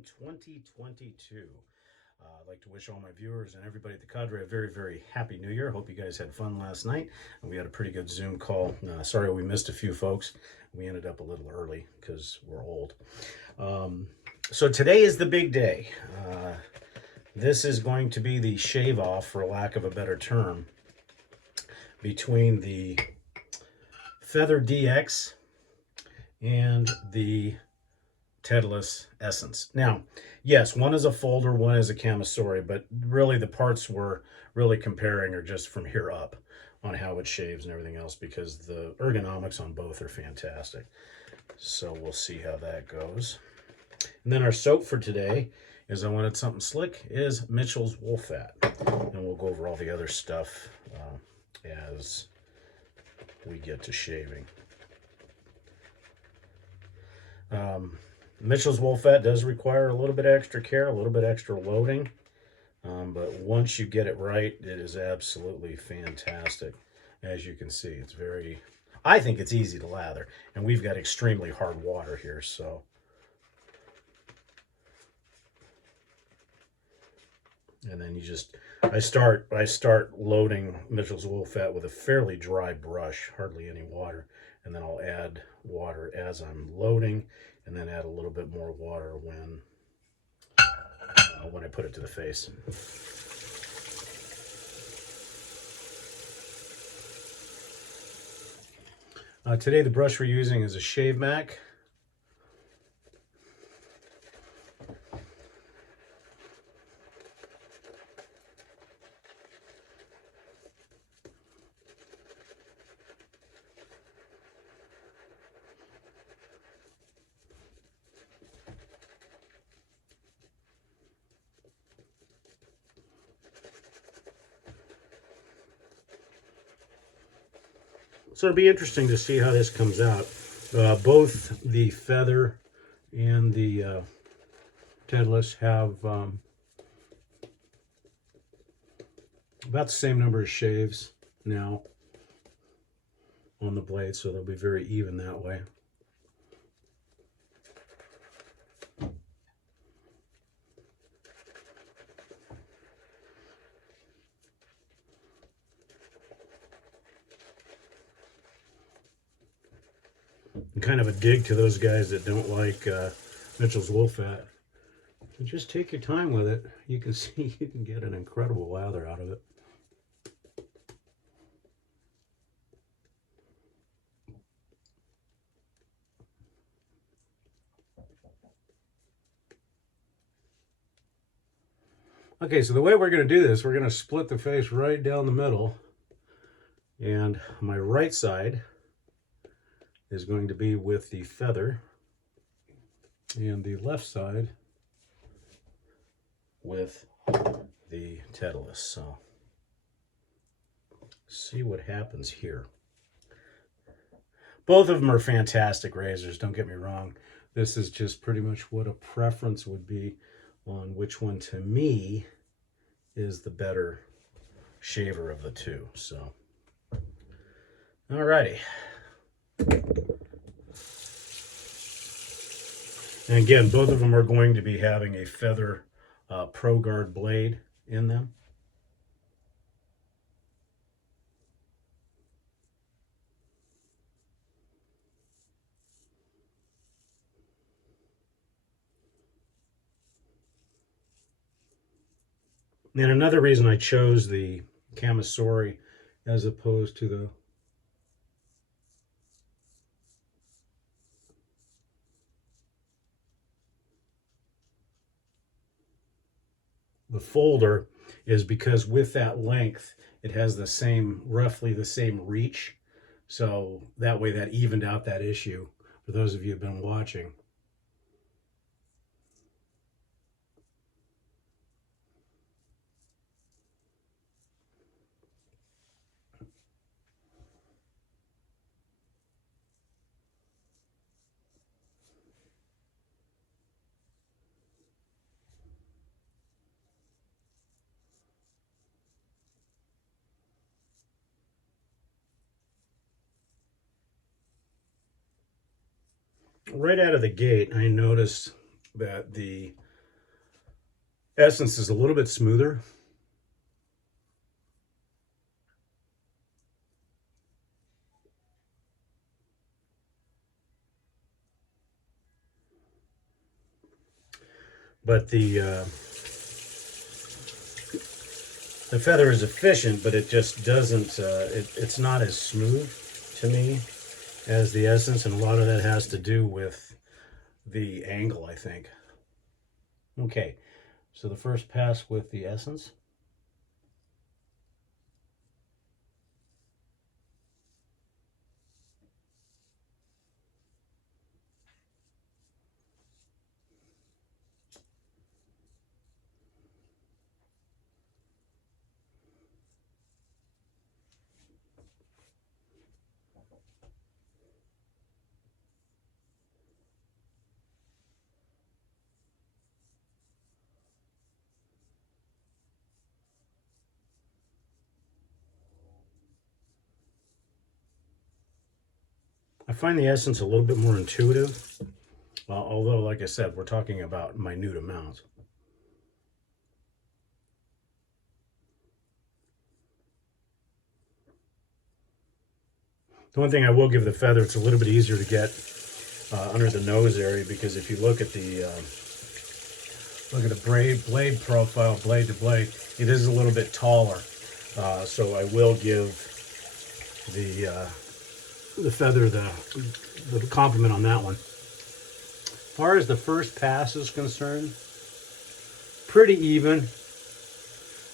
2022. I'd like to wish all my viewers and everybody at the cadre a very, very happy new year. Hope you guys had fun last night. We had a pretty good Zoom call. Sorry we missed a few folks. We ended up a little early because we're old. So today is the big day. This is going to be the shave off, for lack of a better term, between the Feather DX and the Tedalus Essence. Now, yes, one is a folder, one is a camisori, but really the parts we're really comparing are just from here up on how it shaves and everything else, because the ergonomics on both are fantastic. So we'll see how that goes. And then our soap for today is, I wanted something slick, is Mitchell's Wool Fat. And we'll go over all the other stuff as we get to shaving. Mitchell's Wool Fat does require a little bit extra care, a little bit extra loading, but once you get it right, it is absolutely fantastic. As you can see, it's very, I think it's easy to lather, and we've got extremely hard water here, so. And then you just, I start loading Mitchell's Wool Fat with a fairly dry brush, hardly any water, and then I'll add water as I'm loading, and then add a little bit more water when I put it to the face. Today the brush we're using is a Shavemac. So it'll be interesting to see how this comes out. Both the Feather and the Tedalus have about the same number of shaves now on the blade, so they'll be very even that way. And kind of a dig to those guys that don't like Mitchell's Wool Fat. And just take your time with it. You can see you can get an incredible lather out of it. Okay, so the way we're going to do this, we're going to split the face right down the middle. And my right side is going to be with the Feather, and the left side with the Tedalus. So see what happens here. Both of them are fantastic razors, don't get me wrong. This is just pretty much what a preference would be on which one to me is the better shaver of the two. So alrighty. And again, both of them are going to be having a Feather Pro Guard blade in them. And another reason I chose the camisori as opposed to the folder is because with that length, it has the same, roughly the same reach. So that way that evened out that issue for those of you who've been watching. Right out of the gate, I noticed that the essence is a little bit smoother. But the feather is efficient, but it just doesn't, it's not as smooth to me as the essence, and a lot of that has to do with the angle, I think. Okay, so the first pass with the essence. I find the essence a little bit more intuitive, although, like I said, we're talking about minute amounts. The one thing I will give the feather, it's a little bit easier to get under the nose area, because if you look at the blade profile, blade to blade, it is a little bit taller. So I will give the feather the compliment on that one. As far as the first pass is concerned, pretty even.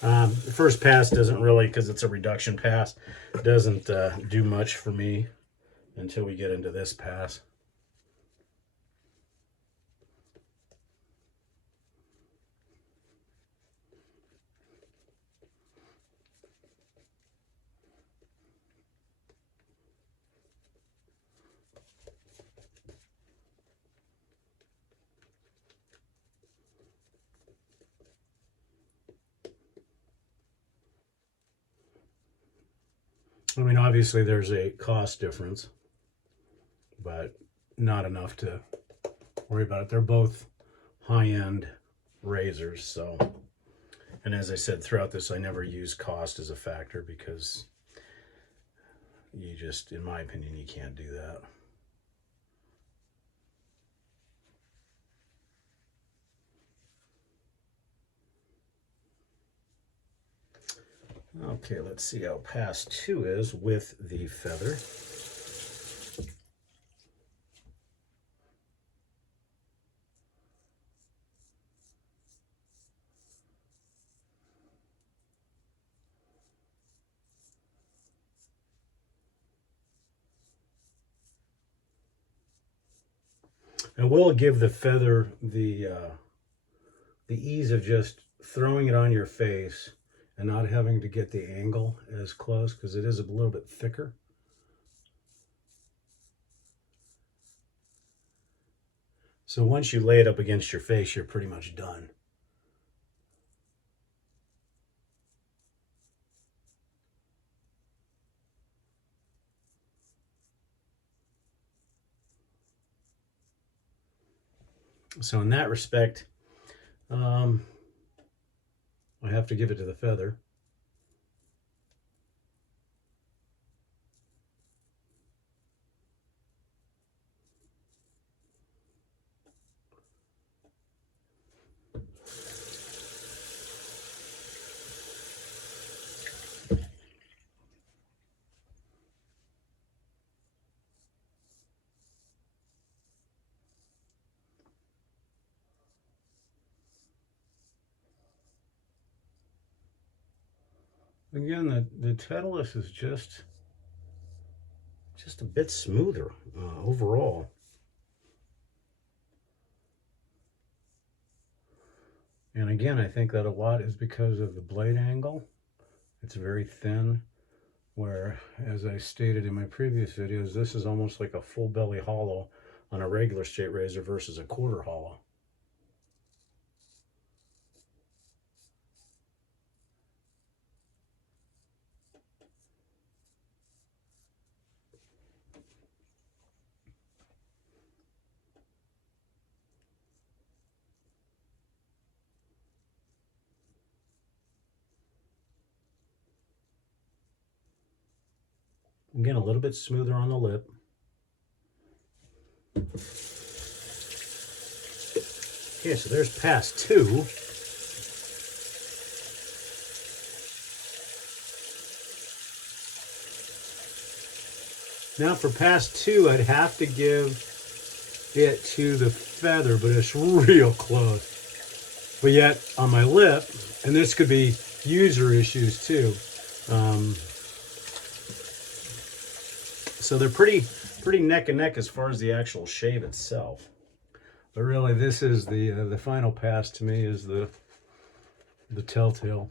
The first pass doesn't really, because it's a reduction pass, doesn't do much for me until we get into this pass. I mean, obviously there's a cost difference, but not enough to worry about it. They're both high-end razors, so, and as I said throughout this, I never use cost as a factor, because you just, in my opinion, you can't do that. Okay, let's see how pass 2 is with the feather. I will give the feather the ease of just throwing it on your face and not having to get the angle as close, because it is a little bit thicker. So once you lay it up against your face, you're pretty much done. So in that respect, I have to give it to the feather. Again, the Tedalus is just a bit smoother overall. And again, I think that a lot is because of the blade angle. It's very thin, where, as I stated in my previous videos, this is almost like a full belly hollow on a regular straight razor versus a quarter hollow. Again, a little bit smoother on the lip. Okay, so there's pass 2. Now for pass 2, I'd have to give it to the feather, but it's real close. But yet on my lip, and this could be user issues too. So they're pretty neck and neck as far as the actual shave itself. But really, this is the final pass to me, is the telltale.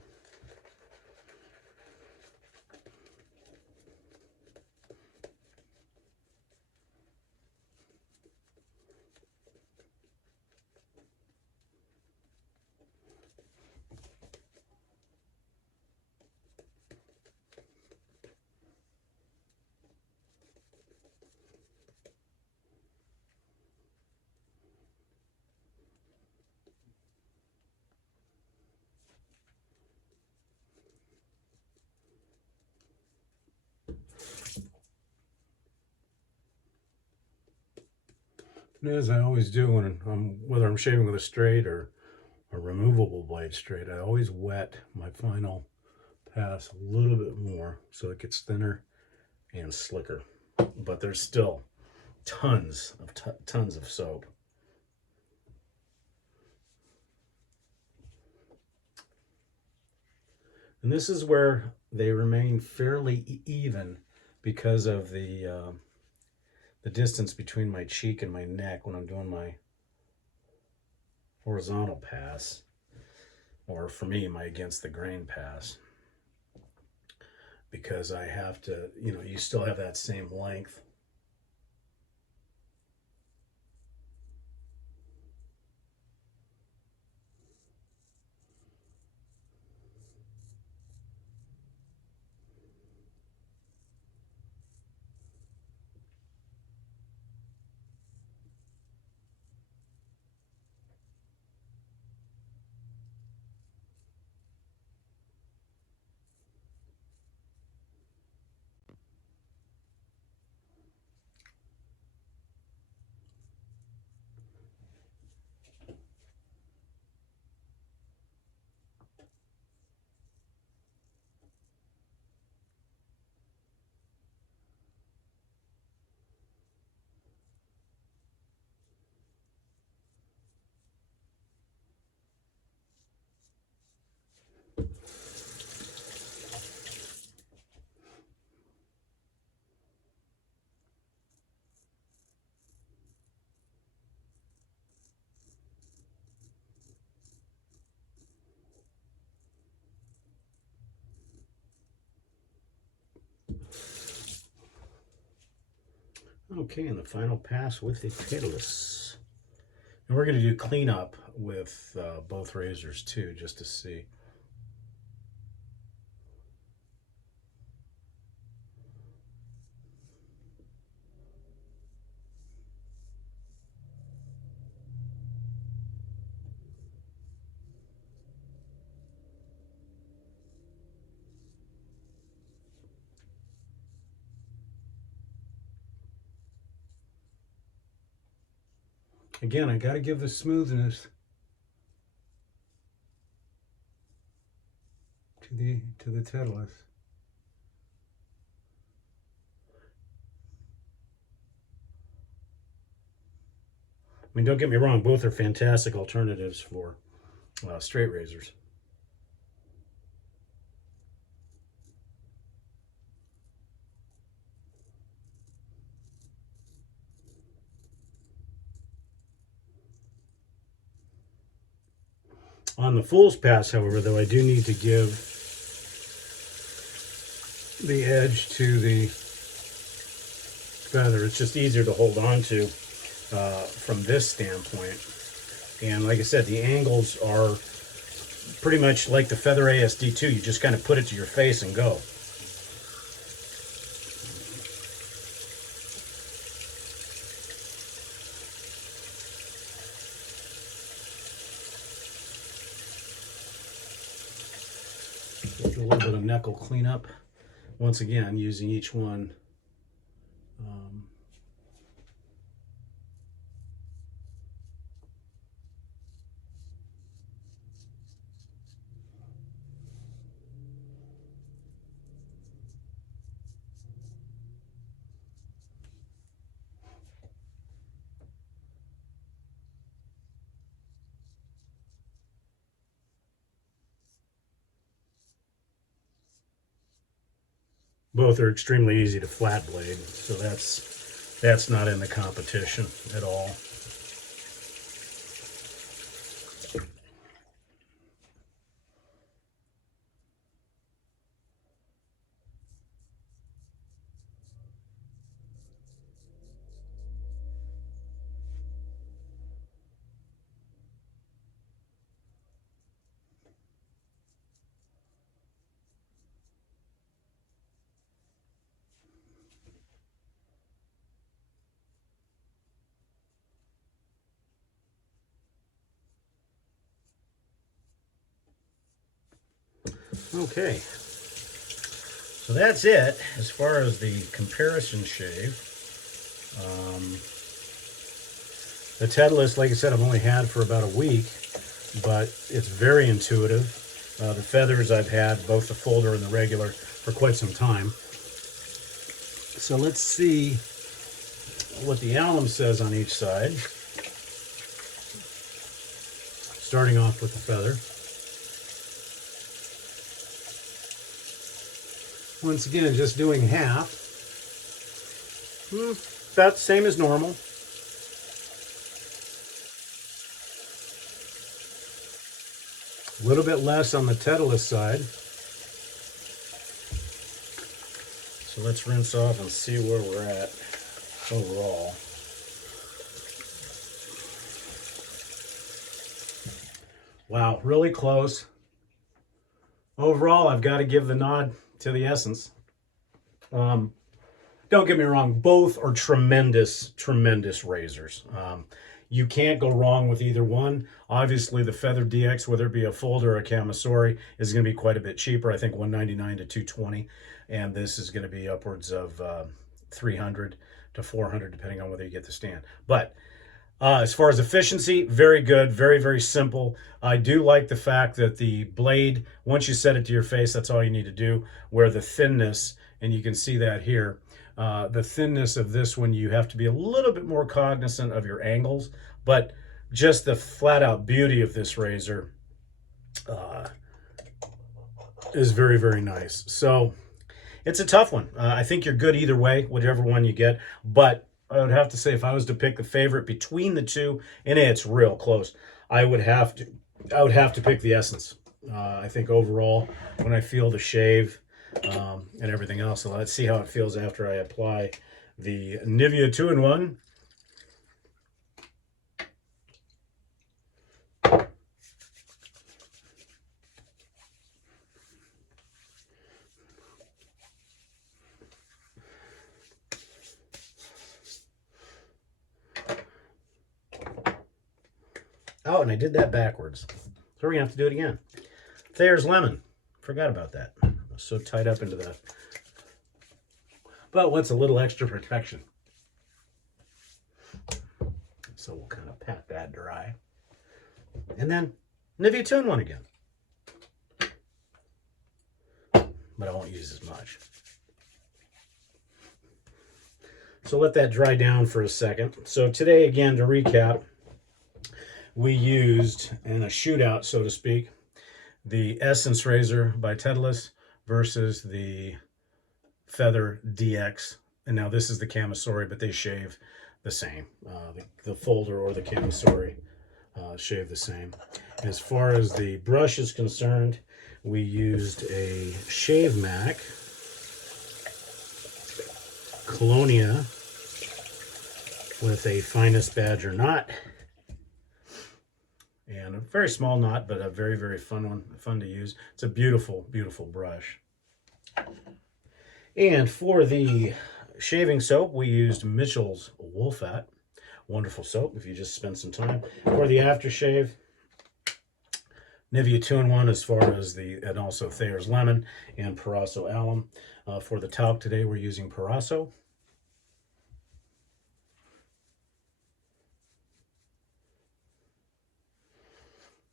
And as I always do when whether I'm shaving with a straight or a removable blade straight, I always wet my final pass a little bit more so it gets thinner and slicker. But there's still tons of soap. And this is where they remain fairly even because of the distance between my cheek and my neck when I'm doing my horizontal pass, or for me, my against the grain pass, because I have to, you still have that same length. Okay, and the final pass with the Tedalus. And we're going to do cleanup with both razors too, just to see. Again, I got to give the smoothness to the Tedalus. I mean, don't get me wrong, both are fantastic alternatives for straight razors. On the Fool's Pass, however, though, I do need to give the edge to the feather. It's just easier to hold on to from this standpoint. And like I said, the angles are pretty much like the Feather ASD2. You just kind of put it to your face and go. Do a little bit of knuckle cleanup. Once again, using each one Both are extremely easy to flat blade, so that's not in the competition at all. Okay, so that's it as far as the comparison shave. The Tedalus, like I said, I've only had for about a week, but it's very intuitive. The feathers I've had, both the folder and the regular, for quite some time. So let's see what the alum says on each side. Starting off with the feather. Once again, just doing half. About the same as normal. A little bit less on the Tedalus side. So let's rinse off and see where we're at overall. Wow, really close. Overall, I've got to give the nod to the Essence. Don't get me wrong, both are tremendous, tremendous razors. You can't go wrong with either one. Obviously, the Feather DX, whether it be a folder or a Camisori, is going to be quite a bit cheaper. I think $199 to $220, and this is going to be upwards of $300 to $400, depending on whether you get the stand. But as far as efficiency, very good, very, very simple. I do like the fact that the blade, once you set it to your face, that's all you need to do. Where the thinness, and you can see that here, the thinness of this one, you have to be a little bit more cognizant of your angles, but just the flat out beauty of this razor is very, very nice. So it's a tough one. I think you're good either way, whichever one you get, but I would have to say if I was to pick the favorite between the two, and it's real close, I would have to pick the Essence. I think overall, when I feel the shave and everything else, so let's see how it feels after I apply the Nivea 2-in-1. Oh, and I did that backwards. So we're going to have to do it again. Thayers Lemon. Forgot about that. I was so tied up into that. But what's a little extra protection? So we'll kind of pat that dry. And then Nivea 2-in-1 again. But I won't use as much. So let that dry down for a second. So today, again, to recap, we used, in a shootout, so to speak, the Essence razor by Tedalus versus the Feather DX. And now this is the Camisori, but they shave the same. The folder or the Camisori shave the same. As far as the brush is concerned, we used a Shavemac Colonia with a finest badger knot. And a very small knot, but a very, very fun one, fun to use. It's a beautiful, beautiful brush. And for the shaving soap, we used Mitchell's Wolfat. Wonderful soap if you just spend some time. For the aftershave, Nivea 2-in-1 as far as and also Thayers Lemon and Proraso Alum. For the talc today, we're using Proraso.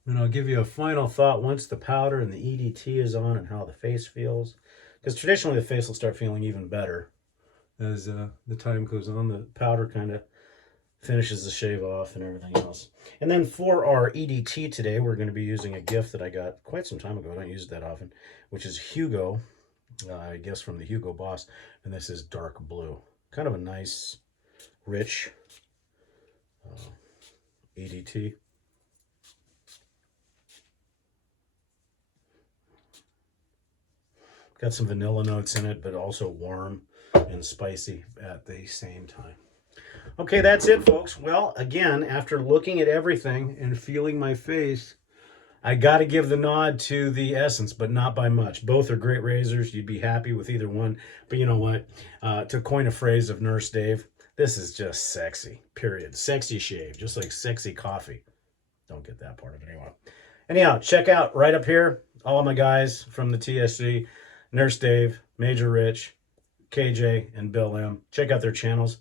And I'll give you a final thought once the powder and the EDT is on and how the face feels. Because traditionally the face will start feeling even better as the time goes on. The powder kind of finishes the shave off and everything else. And then for our EDT today, we're going to be using a gift that I got quite some time ago. I don't use it that often, which is Hugo I guess from the Hugo Boss, and this is dark blue. Kind of a nice, rich EDT. Got some vanilla notes in it, but also warm and spicy at the same time. Okay, that's it, folks. Well, again, after looking at everything and feeling my face, I got to give the nod to the Essence, but not by much. Both are great razors. You'd be happy with either one. But you know what? To coin a phrase of Nurse Dave, this is just sexy, period. Sexy shave, just like sexy coffee. Don't get that part of it anyway. Anyhow, check out right up here, all of my guys from the TSC, Nurse Dave, Major Rich, KJ, and Bill M. Check out their channels.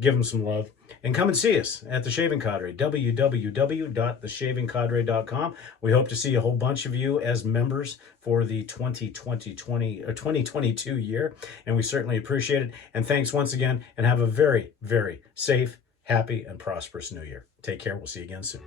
Give them some love. And come and see us at the Shaving Cadre, www.theshavingcadre.com. We hope to see a whole bunch of you as members for the 2022 year, and we certainly appreciate it. And thanks once again, and have a very, very safe, happy, and prosperous new year. Take care. We'll see you again soon.